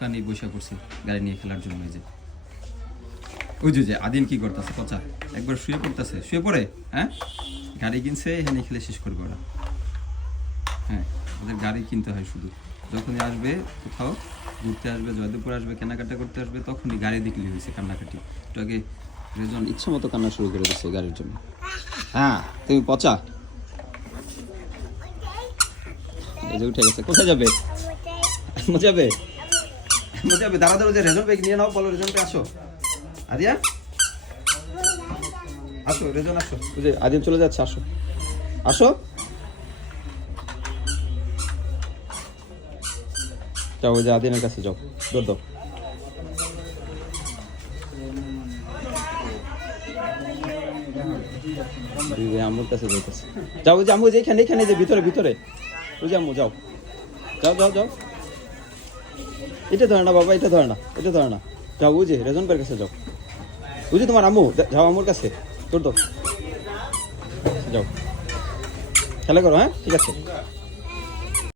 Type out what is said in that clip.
দোকানে বসে করছি গাড়ি নিয়ে খেলার জন্য যে। ওই যে আদিন কি করতেছে? পচা। একবার শুয়ে পড়তেছে। শুয়ে পড়ে? হ্যাঁ? গাড়ি কিনছে, এখানে খেলে শেষ করবে ওরা। হ্যাঁ ওদের গাড়ি কিনতে হয় শুধু। যখনই আসবে কোথাও, ঘুরতে আসবে, জয়দেবপুর আসবে, কেনাকাটা করতে আসবে, তখনই গাড়ি দেখলে হয়েছে কান্নাকাটি। একটু আগে রেজন ইচ্ছা মতো কান্না শুরু করে দিচ্ছে গাড়ির জন্য। হ্যাঁ তুমি পচা? উঠে গেছে। কোথায় যাবে? মজাবে মজাবে দাঁড়া দাঁড়া, যে রেজন ব্যাগ নিয়ে নাও, বলো রেজন ব্যাগ আসো। আদিয়া আসো রেজন আসো। যে আদিম চলে যাচ্ছে, আসো। আসো। যাও, ওই যে আদিনের কাছে যাও দৌড় দাও আম্মুর কাছে যাইতেছে। যাও, ওই যে আম্মু যে এখানে যে ভিতরে ভিতরে। ওই যে আম্মু, যাও। যাও যাও যাও। এটা ধরে না বাবা এটা ধরে না এটা ধরে না যাও ওই যে রেজন ভাইয়ের কাছে যাও ওই যে তোমার আম্মু যা- যাও আম্মুর কাছে তোর দাও যাও খেলা করো হ্যাঁ ঠিক আছে